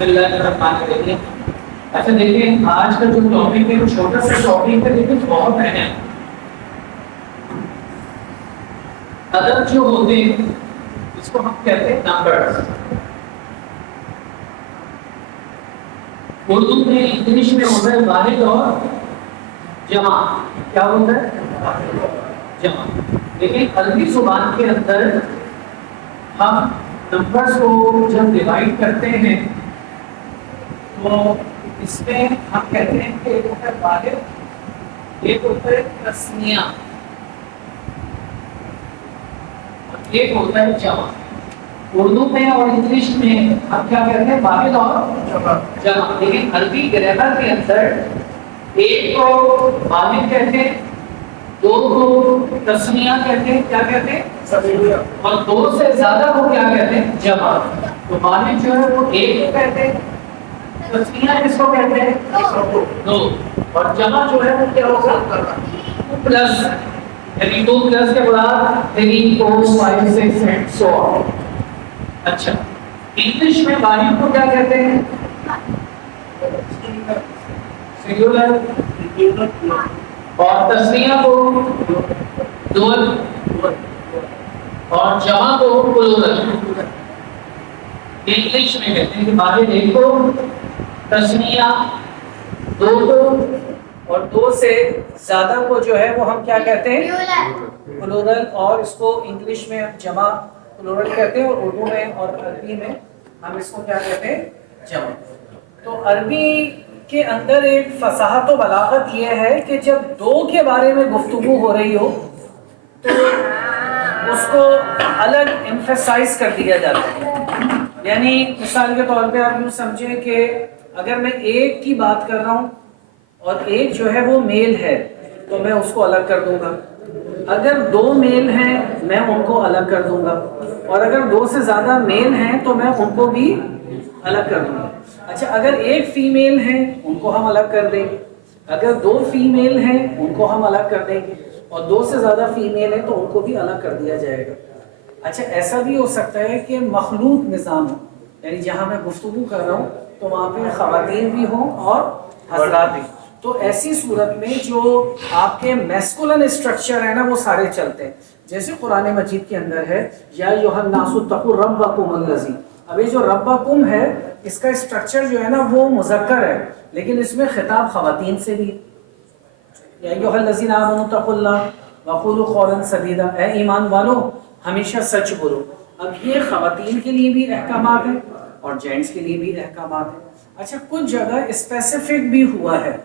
اللہ الرحمن الرحیم. اچھا دیکھیں آج کا جو ٹاپک ہے وہ چھوٹا سا ٹاپک ہے لیکن بہت اہم ہے. عدد جو ہوتے ہیں اس کو ہم کہتے ہیں نمبرز. اردو میں انگلش میں ہوتا ہے واحد اور جمع. کیا ہوتا ہے؟ جمع. لیکن عربی زبان کے اندر ہم نمبرز کو جب ڈیوائڈ کرتے ہیں تو اس میں ہم کہتے ہیں کہ ایک ہوتا ہے واحد، ایک ہوتا ہے تسنیہ اور ایک ہوتا ہے جمع. اردو میں اور انگلش میں ہم کیا کہتے ہیں؟ واحد اور جمع. لیکن عربی گرامر کے اندر ایک کو واحد کہتے ہیں، دو کو تسنیہ کہتے ہیں. کیا کہتے ہیں؟ تسنیہ. اور دو سے زیادہ کو کیا کہتے ہیں؟ جمع. تو واحد جو ہے وہ ایک کو کہتے ہیں، تسنیہ کس کو کہتے ہیں؟ دو. اور جمع جو ہے وہ کیا ہوگا؟ پلس. یعنی 2 پلس کے بعد 3 4 5 6 اینڈ سو آن. اچھا انگلش میں واحد کو کیا کہتے ہیں؟ سنگولر. اور تسنیہ کو ڈوئل اور جمع کو پلورل. انگلش میں کہتے ہیں کہ واحد ایک کو، تسنیہ دو کو، اور دو سے زیادہ کو جو ہے وہ ہم کیا کہتے ہیں؟ پلورل. اور اس کو انگلش میں ہم جمع پلورل کہتے ہیں، اور اردو میں اور عربی میں ہم اس کو کیا کہتے ہیں؟ جمع. تو عربی کے اندر ایک فصاحت و بلاغت یہ ہے کہ جب دو کے بارے میں گفتگو ہو رہی ہو تو اس کو الگ ایمفیسائز کر دیا جاتا ہے. یعنی مثال کے طور پہ آپ یوں سمجھیں کہ اگر میں ایک کی بات کر رہا ہوں اور ایک جو ہے وہ میل ہے تو میں اس کو الگ کر دوں گا. اگر دو میل ہیں میں ان کو الگ کر دوں گا، اور اگر دو سے زیادہ میل ہیں تو میں ان کو بھی الگ کر دوں گا. اچھا اگر ایک فیمیل ہے ان کو ہم الگ کر دیں گے، اگر دو فیمیل ہیں ان کو ہم الگ کر دیں گے، اور دو سے زیادہ فیمیل ہیں تو ان کو بھی الگ کر دیا جائے گا. اچھا ایسا بھی ہو سکتا ہے کہ مخلوط نظام ہو، یعنی جہاں میں گفتگو کر رہا ہوں تو وہاں پہ خواتین بھی ہوں اور حضرات بھی. تو ایسی صورت میں جو آپ کے میسکولن اسٹرکچر ہے نا وہ سارے چلتے ہیں. جیسے قرآن مجید کے اندر ہے یا ایھا الناس اتقوا ربکم الذی. اب یہ جو ربکم ہے اس کا اسٹرکچر جو ہے نا وہ مذکر ہے، لیکن اس میں خطاب خواتین سے بھی. یا ایھا الذین آمنوا اتقوا اللہ وقولوا قولا سدیدا. اے ایمان والو ہمیشہ سچ بولو. اب یہ خواتین کے لیے بھی احکامات ہیں اور جینٹس کے لیے بھی احکامات ہیں. اچھا کچھ جگہ اسپیسیفک بھی ہوا ہے،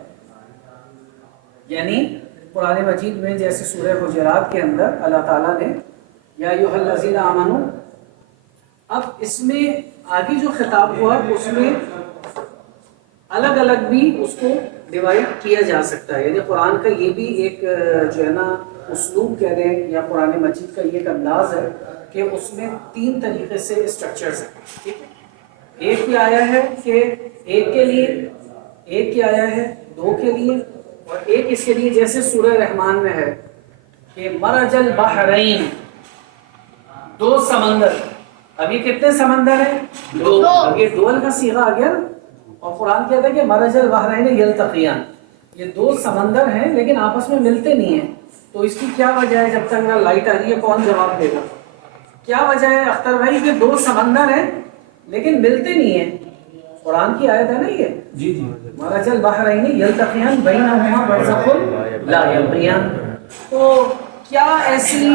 یعنی قرآن مجید میں جیسے سورہ حجرات کے اندر اللہ تعالیٰ نے یا ایھا الذین آمنوا، اب اس میں آگے جو خطاب ہوا اس میں الگ الگ بھی اس کو ڈیوائڈ کیا جا سکتا ہے. یعنی قرآن کا یہ بھی ایک جو ہے نا اسلوب کہہ رہے ہیں یا قرآن مجید کا یہ ایک انداز ہے کہ اس میں 3 طریقے سے اسٹرکچرز ہیں. ٹھیک ہے، ایک یہ آیا ہے کہ ایک کے لیے، ایک کیا آیا ہے 2 کے لیے، اور ایک اس کے لیے جیسے سورہ رحمان میں ہے کہ مرج البحرین، 2 سمندر. اب یہ کتنے سمندر ہیں؟ 2. اب یہ دول کا صیغہ آ گیا نا. اور قرآن کہتا ہے کہ مرج البحرین یلتقیان. یہ 2 سمندر ہیں لیکن آپس میں ملتے نہیں ہیں. تو اس کی کیا وجہ ہے؟ جب تک لائٹ آ رہی ہے کون جواب دے گا؟ کیا وجہ ہے اختر بھائی کہ 2 سمندر ہیں لیکن ملتے نہیں ہیں؟ قرآن کی آیت ہے نا یہ. جی جی. مرج البحرین یلتقیان بینہما برزخ لا یبغیان. تو کیا ایسی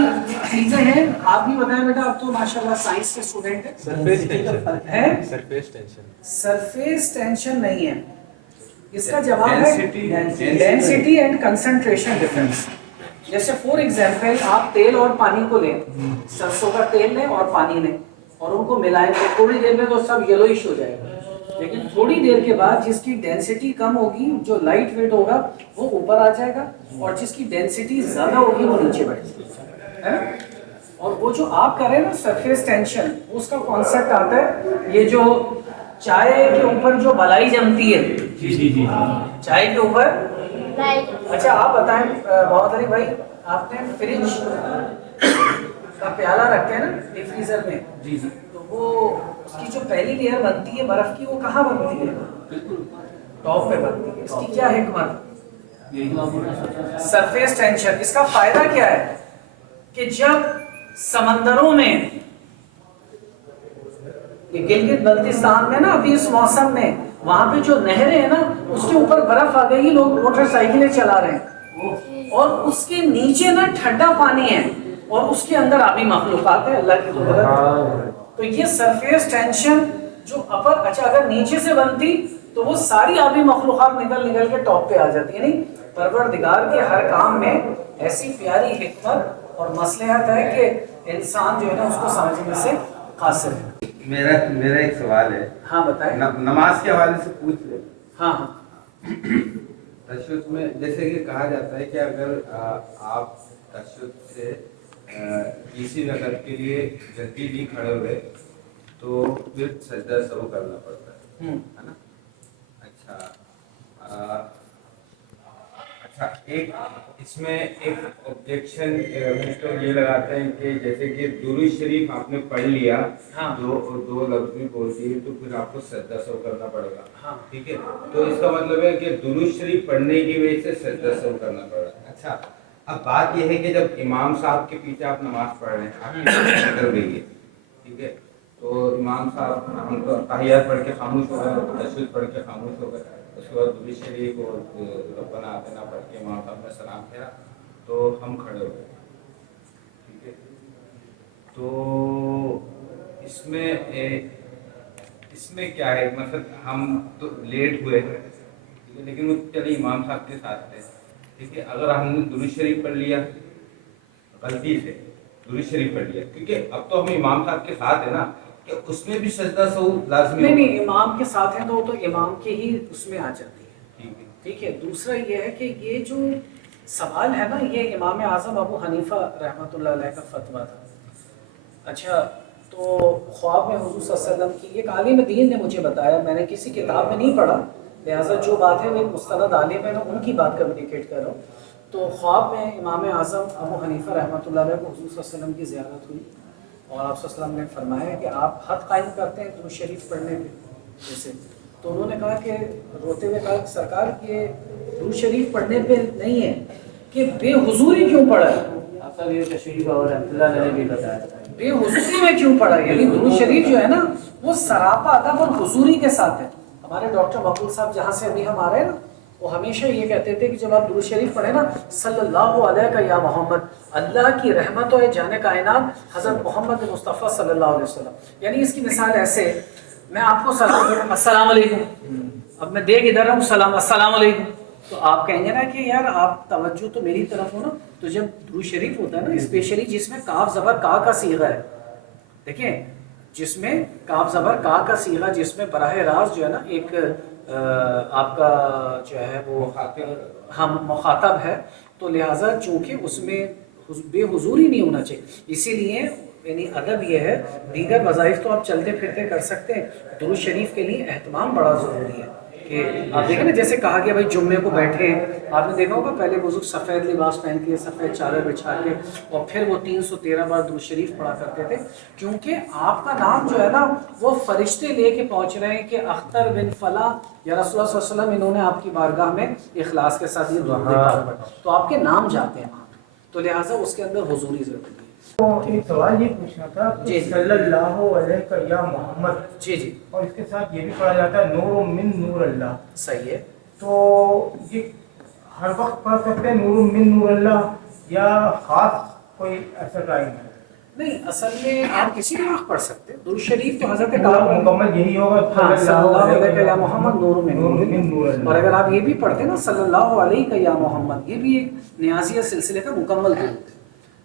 چیزیں ہیں؟ آپ بھی بتائیں بیٹا، آپ تو ماشاءاللہ سائنس کے اسٹوڈنٹ ہیں. سرفیس ٹینشن نہیں ہے، اس کا جواب ہے ڈینسٹی اینڈ کنسنٹریشن ڈفرنس. جیسے فور ایگزامپل آپ تیل اور پانی کو لیں، سرسوں کا تیل لیں اور پانی لیں اور ان کو ملائیں تو تھوڑی دیر میں تو سب یلوئش ہو جائے گا، لیکن تھوڑی دیر کے بعد جس کی ڈینسٹی کم ہوگی، جو لائٹ ویٹ ہوگا وہ اوپر آ جائے گا، اور جس کی ڈینسٹی زیادہ ہوگی وہ نیچے بیٹھ جائے گا. اور وہ جو آپ کر رہے ہیں نا سرفیس ٹینشن، اس کا کانسیپٹ آتا ہے یہ جو چائے کے اوپر جو بلائی جمتی ہے، چائے کے اوپر. اچھا آپ بتائیں محمد علی بھائی، آپ نے فریج کا پیالہ رکھتے ہیں نا ڈی فریزر میں، تو وہ اس کی جو پہلی لیئر بنتی ہے برف کی وہ کہاں بنتی ہے؟ ٹاپ پہ بنتی ہے. اس کی کیا حکمت؟ Surface tension. اس کا فائدہ کیا ہے کہ جب سمندروں میں یہ گلگت بلتستان میں نا ابھی اس موسم میں وہاں پہ جو نہریں ہیں نا اس کے اوپر برف آ گئی, لوگ موٹر سائیکلیں چلا رہے ہیں اور اس کے نیچے نا ٹھنڈا پانی ہے اور اس کے اندر آبی مخلوقات ہے اللہ کی قدرت. تو یہ سرفیس ٹینشن جو اپر اچھا اگر نیچے سے بنتی تو وہ ساری آبی مخلوقات نکل کے ٹاپ پہ آ جاتی ہے. نہیں, پروردگار کے ہر کام میں ایسی پیاری حکمت اور مصلحت ہے کہ انسان جو ہے نا اس کو سمجھنے سے قاصر ہے. میرا ایک سوال ہے. ہاں بتائیں. نماز کے حوالے سے پوچھ لیں. ہاں تشہد میں جیسے کہ کہا جاتا ہے کہ اگر آپ تشہد سے کسی رکعت کے لیے جلدی نہیں کھڑے ہوئے تو پھر سجدہ سہو کرنا پڑتا ہے نا. اچھا ایک اس میں ایک آبجیکشن کچھ لوگ یہ لگاتے ہیں کہ جیسے کہ درود شریف آپ نے پڑھ لیا دو لفظ بھی بول دیے تو پھر آپ کو سجدہ سہو کرنا پڑے گا. ٹھیک ہے, تو اس کا مطلب ہے کہ درود شریف پڑھنے کی وجہ سے سجدہ سہو کرنا پڑ رہا ہے. اچھا اب بات یہ ہے کہ جب امام صاحب کے پیچھے آپ نماز پڑھ رہے ہیں, آپ کی نظر گئی ہے, ٹھیک ہے, تو امام صاحب ہم تو تحیات پڑھ کے خاموش ہو گئے, تشہد پڑھ کے خاموش ہو گئے, اس کے بعد درود شریف اور ربنا آتنا پڑھ کے امام صاحب نے سلام پھیرا تو ہم کھڑے ہو گئے. ٹھیک ہے, تو اس میں کیا ہے مطلب ہم تو لیٹ ہوئے لیکن وہ چلے امام صاحب کے ساتھ تھے. ٹھیک ہے, اگر ہم نے درود شریف پڑھ لیا غلطی سے درود شریف پڑھ لیا, کیونکہ اب تو ہم امام صاحب کے ساتھ ہیں نا, کہ اس میں بھی سجدہ سہو لازمی نہیں امام کے ساتھ ہیں تو وہ تو امام کے ہی اس میں آ جاتی ہے. ٹھیک ہے, دوسرا یہ ہے کہ یہ جو سوال ہے نا یہ امام اعظم ابو حنیفہ رحمۃ اللہ علیہ کا فتویٰ تھا. اچھا تو خواب میں حضور صلی اللہ علیہ وسلم کی ایک عالم دین نے مجھے بتایا, میں نے کسی کتاب میں نہیں پڑھا, لہٰذا جو بات ہے وہ مستند عالم ہے, میں ان کی بات کمیونیکیٹ کر رہا ہوں. تو خواب میں امام اعظم ابو حنیفہ رحمۃ اللہ علیہ کو حضور صلی اللہ علیہ وسلم کی زیارت ہوئی اور آپ صلی اللہ علیہ وسلم نے فرمایا کہ آپ حد قائم کرتے ہیں درود شریف پڑھنے پہ جیسے. تو انہوں نے کہا کہ روتے ہوئے کہا کہ سرکار یہ درود شریف پڑھنے پہ نہیں ہے کہ بے حضوری کیوں پڑھا ہے. بے حضوری میں کیوں پڑھا, یعنی درود شریف جو ہے نا وہ سراپا ادب اور حضوری کے ساتھ ہے. ہمارے ڈاکٹر مقبول صاحب جہاں سے ابھی ہم آ رہے ہیں نا وہ ہمیشہ یہ کہتے تھے کہ جب آپ درود شریف پڑھیں نا صلی اللہ علیہ یا محمد, اللہ کی رحمت و جان کائنات حضرت محمد مصطفیٰ صلی اللہ علیہ وسلم, یعنی اس کی مثال ایسے میں آپ کو سلام کروں السلام علیکم, اب میں دیکھ ادھر ہوں سلام السلام علیکم, تو آپ کہیں گے نا کہ یار آپ توجہ تو میری طرف ہو نا. تو جب درود شریف ہوتا ہے نا اسپیشلی جس میں کاف زبر کا صیغہ ہے, دیکھیں جس میں کاف زبر کا صیغہ جس میں براہ راست جو ہے نا ایک آپ کا جو ہے وہ ہم مخاطب ہے, تو لہٰذا چونکہ اس میں بے حضوری نہیں ہونا چاہیے. اسی لیے یعنی ادب یہ ہے, دیگر وظائف تو آپ چلتے پھرتے کر سکتے ہیں, درود شریف کے لیے اہتمام بڑا ضروری ہے. کہ آپ دیکھیں نا جیسے کہا گیا بھائی جمعے کو بیٹھے, آپ نے دیکھا ہوگا پہلے بزرگ سفید لباس پہن کے سفید چادر بچھا کے اور پھر وہ 313 بار درود شریف پڑھا کرتے تھے, کیونکہ آپ کا نام جو ہے نا وہ فرشتے لے کے پہنچ رہے ہیں کہ اختر بن فلاں یا رسول اللہ صلی اللہ علیہ وسلم انہوں نے آپ کی بارگاہ میں اخلاص کے ساتھ یہ درود پڑھا, تو آپ کے نام جاتے ہیں وہاں, تو لہٰذا اس کے اندر حضوری ضروری ہے. تو ایک سوال یہ پوچھنا تھا کہ صلی اللہ علیہ یا محمد, جی جی, اور اس کے ساتھ یہ بھی پڑھا جاتا ہے نور من نور اللہ, صحیح ہے, تو یہ ہر وقت پڑھ سکتے ہیں نور من نور اللہ یا خاص کوئی ایسا ٹائم ہے؟ نہیں اصل میں آپ کسی بھی وقت پڑھ سکتے ہیں. درود شریف تو حضرت مکمل یہی ہوگا صلی اللہ علیہ یا محمد نور من نور اللہ, اور اگر آپ یہ بھی پڑھتے ہیں نا صلی اللہ علیہ یا محمد, یہ بھی ایک نیازیہ سلسلے کا مکمل درود ہے.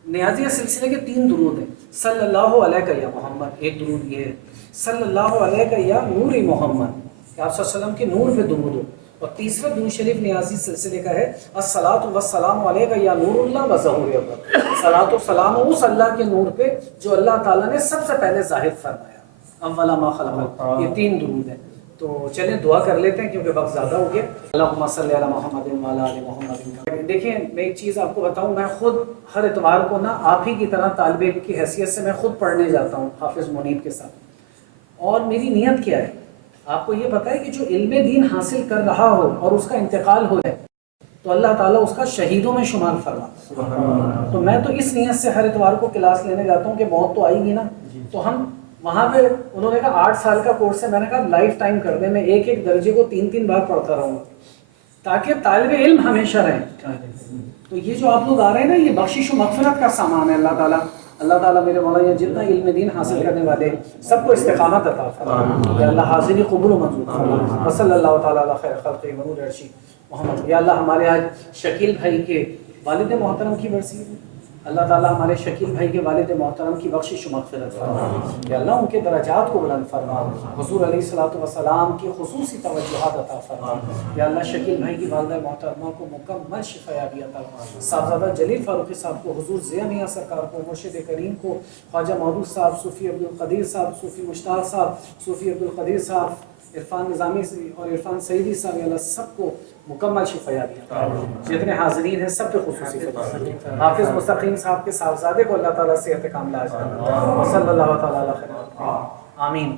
نیازیہ سلسلے کے 3 درود ہیں, صلی اللہ علیہ یا محمد ایک درود یہ ہے, صلی اللہ علیہ یا نور محمد کہ آپ صلی اللہ علیہ وسلم کے نور پہ درود ہو, اور تیسرا درود شریف نیازی سلسلے کا ہے الصلاۃ والسلام علیہ یا نور اللہ و ظہور اللہ, صلاۃ و سلام اس اللہ کے نور پہ جو اللہ تعالیٰ نے سب سے پہلے ظاہر فرمایا, اول ما خلق, یہ 3 درود ہیں. تو چلیں دعا کر لیتے ہیں کیونکہ وقت زیادہ ہو گیا. اللہم صلی علی محمد و علی آل محمد. دیکھیں میں ایک چیز آپ کو بتاؤں, میں خود ہر اتوار کو نا آپ ہی کی طرح طالب علم کی حیثیت سے میں خود پڑھنے جاتا ہوں حافظ منیب کے ساتھ. اور میری نیت کیا ہے. آپ کو یہ پتہ ہے کہ جو علم دین حاصل کر رہا ہو اور اس کا انتقال ہو جائے تو اللہ تعالیٰ اس کا شہیدوں میں شمار فرما. تو میں تو اس نیت سے ہر اتوار کو کلاس لینے جاتا ہوں کہ موت تو آئے گی نا, تو ہم وہاں پہ, انہوں نے کہا 8 سال کا کورس ہے, میں نے کہا لائف ٹائم کر دیں, میں ایک ایک درجے کو 3 بار پڑھتا رہوں گا تاکہ طالب علم ہمیشہ رہیں. تو یہ جو آپ لوگ آ رہے ہیں نا, یہ بخشش و مغفرت کا سامان ہے. اللہ تعالیٰ میرے مولانا جتنا علم دین حاصل کرنے والے سب کو استقامت عطا فرمائے. یا اللہ حاضری قبول و منظور فرمائے. وصلی اللہ تعالیٰ علی خیر خلقہ ونور عرشہ محمد. یا اللہ ہمارے آج شکیل بھائی کے والد محترم کی برسی ہے, اللہ تعالیٰ ہمارے شکیل بھائی کے والد محترم کی بخشش و مغفرت فرما. یا اللہ ان کے درجات کو بلند فرما. حضور علیہ الصلوۃ والسلام کی خصوصی توجہات عطا فرما. یا اللہ شکیل بھائی کی والدہ محترمہ کو مکمل شفا یابی عطا فرما. صاحبزادہ جلیل فاروقی صاحب کو, حضور ضیاء میاں سرکار کو, مرشد کریم کو, خواجہ مودود صاحب, صوفی عبدالقدیر صاحب, صوفی مشتاق صاحب, صوفی عبدالقدیر صاحب, عرفان نظامی اور عرفان سعیدی صاحب, اللہ سب کو مکمل شفا یابی عطا فرما. جتنے حاضرین ہیں سب کے خصوصی فرما. حافظ مستقیم صاحب کے صاحبزادے کو اللہ تعالیٰ صحت کاملہ عطا فرما. صلی اللہ تعالیٰ علیہ وسلم. آمین.